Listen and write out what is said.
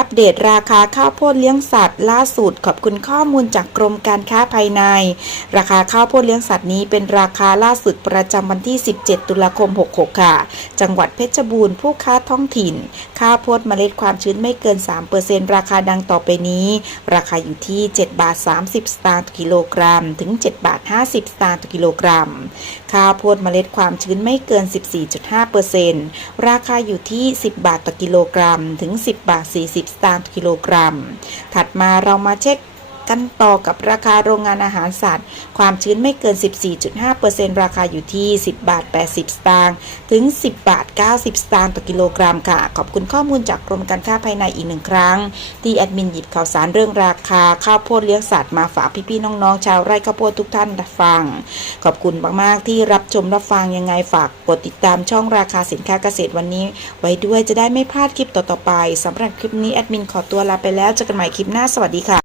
อัปเดตราคาข้าวโพดเลี้ยงสัตว์ ล่าสุดขอบคุณข้อมูลจากกรมการค้าภายใน ราคาข้าวโพดเลี้ยงสัตว์นี้เป็นราคาล่าสุดประจำวันที่ 17 ตุลาคม 66 ค่ะ จังหวัดเพชรบูรณ์ผู้ค้าท้องถิ่น ข้าวโพดเมล็ดความชื้นไม่เกิน 3%ราคาดังต่อไปนี้ ราคาอยู่ที่ 7 บาท 30 สตางค์ต่อกิโลกรัม ถึง 7 บาท 50 สตางค์ต่อกิโลกรัม ข้าวโพดเมล็ดความชื้นไม่เกิน 14.5%ราคาอยู่ที่ 10 บาทต่อกิโลกรัม ถึง 10 บาท 40สตางค์กิโลกรัม ถัดมาเรามาเช็ค กันต่อกับราคาโรงงานอาหารสัตว์ ความชื้นไม่เกิน 14.5%ราคาอยู่ที่ 10 บาท 80 สตางค์ถึง 10 บาท 90 สตางค์ต่อกิโลกรัมค่ะ ขอบคุณข้อมูลจากกรมการค้าภายในอีกหนึ่งครั้ง ที่แอดมินหยิบข่าวสารเรื่องราคาข้าวโพดเลี้ยงสัตว์มาฝากพี่ๆน้องๆชาวไร่ข้าวโพดทุกท่านฟัง ขอบคุณมากๆที่รับชมรับฟังยังไงฝากกดติดตามช่องราคาสินค้าเกษตรวันนี้ ไว้ด้วยจะได้ไม่พลาดคลิปต่อๆไปสำหรับคลิปนี้แอดมินขอตัวลาไปแล้วเจอกันใหม่คลิปหน้าสวัสดีค่ะ